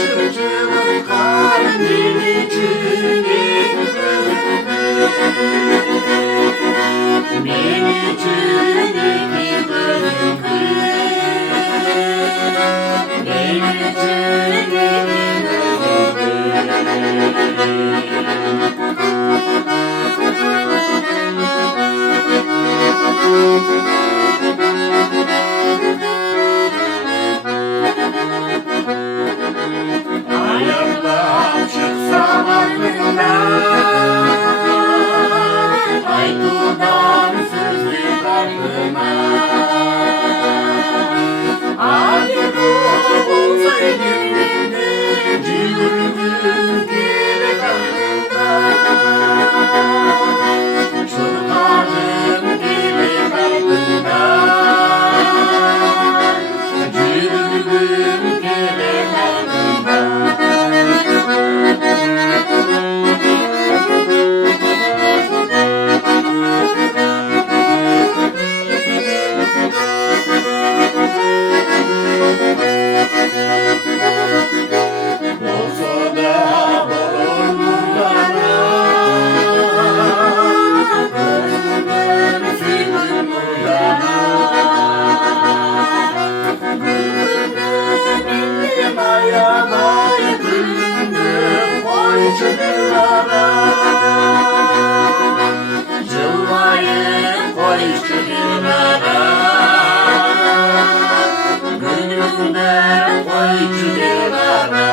Çocuk kalbin içini benim içindeki bırakır benim içindeki ayaklar çıksa ay dudan sızdı kalbime ayrı olsaydı ciğerim gibi kalbime çırparım gibi kalbime ciğerim gibi kalbime. Olsa da olur mu bana gönlüm mu gönlüm ayağıma gönlüm koy çadırlara cılmayı koy çadırlara gönlümde koy çadırlara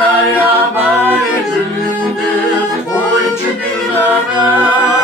ayağıma gönlümde koy çadırlara